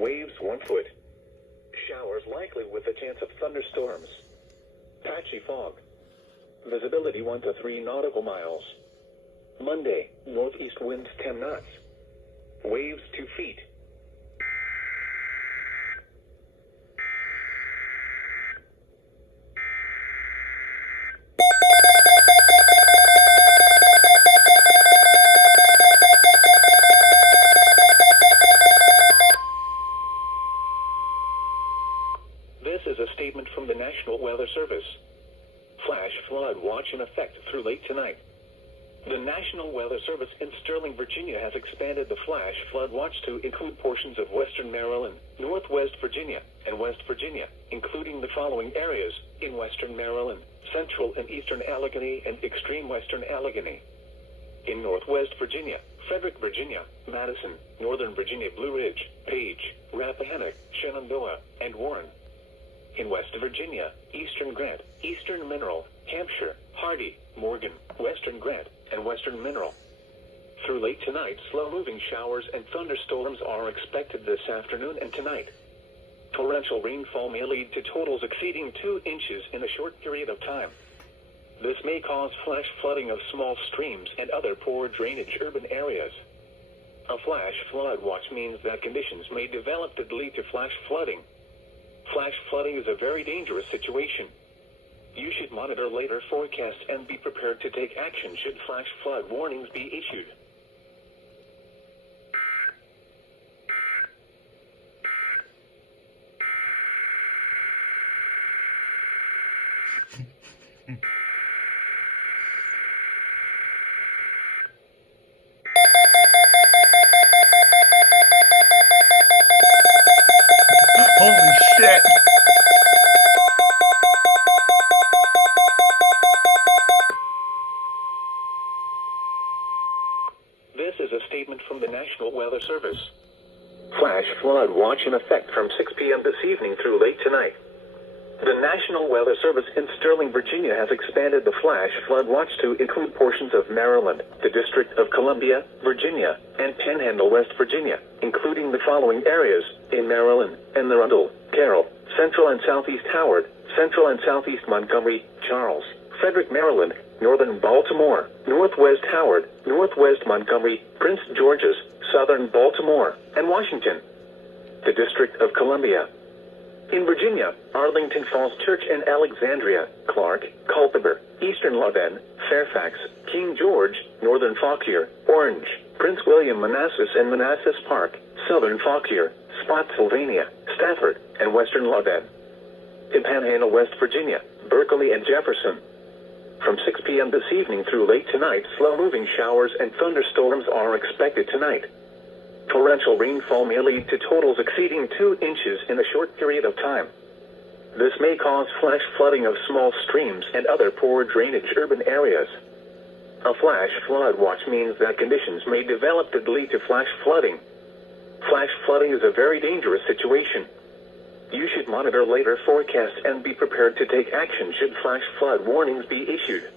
Waves 1 foot. Showers likely with a chance of thunderstorms. Patchy fog. Visibility 1 to 3 nautical miles. Monday, northeast winds 10 knots. Waves 2 feet. This is a statement from the National Weather Service. Flash flood watch in effect through late tonight. The National Weather Service in Sterling, Virginia has expanded the flash flood watch to include portions of western Maryland, northwest Virginia, and West Virginia, including the following areas in western Maryland, central and eastern Allegheny, and extreme western Allegheny. In northwest Virginia, Frederick, Virginia, Madison, northern Virginia, Blue Ridge, Page, Rappahannock, Shenandoah, and Warren. In West Virginia, eastern Grant, eastern Mineral, Hampshire, Hardy, Morgan, western Grant, and western Mineral. Through late tonight, slow-moving showers and thunderstorms are expected this afternoon and tonight. Torrential rainfall may lead to totals exceeding 2 inches in a short period of time. This may cause flash flooding of small streams and other poor drainage urban areas. A flash flood watch means that conditions may develop that lead to flash flooding. Flash flooding is a very dangerous situation. You should monitor later forecasts and be prepared to take action should flash flood warnings be issued. Holy shit. This is a statement from the National Weather Service. Flash flood watch in effect from 6 p.m. this evening through late tonight. The National Weather Service in Sterling, Virginia has expanded the flash flood watch to include portions of Maryland, the District of Columbia, Virginia, and Panhandle, West Virginia, including the following areas in Maryland: Anne Arundel, Carroll, Central and Southeast Howard, Central and Southeast Montgomery, Charles, Frederick, Maryland, Northern Baltimore, Northwest Howard, Northwest Montgomery, Prince George's, Southern Baltimore, and Washington. The District of Columbia. In Virginia, Arlington Falls Church and Alexandria, Clark, Culpeper, Eastern Louvain, Fairfax, King George, Northern Fauquier, Orange, Prince William, Manassas and Manassas Park, Southern Fauquier, Spotsylvania, Stafford, and Western Louvain. In Panhandle, West Virginia, Berkeley and Jefferson. From 6 p.m. this evening through late tonight, slow-moving showers and thunderstorms are expected tonight. Torrential rainfall may lead to totals exceeding 2 inches in a short period of time. This may cause flash flooding of small streams and other poor drainage urban areas. A flash flood watch means that conditions may develop that lead to flash flooding. Flash flooding is a very dangerous situation. You should monitor later forecasts and be prepared to take action should flash flood warnings be issued.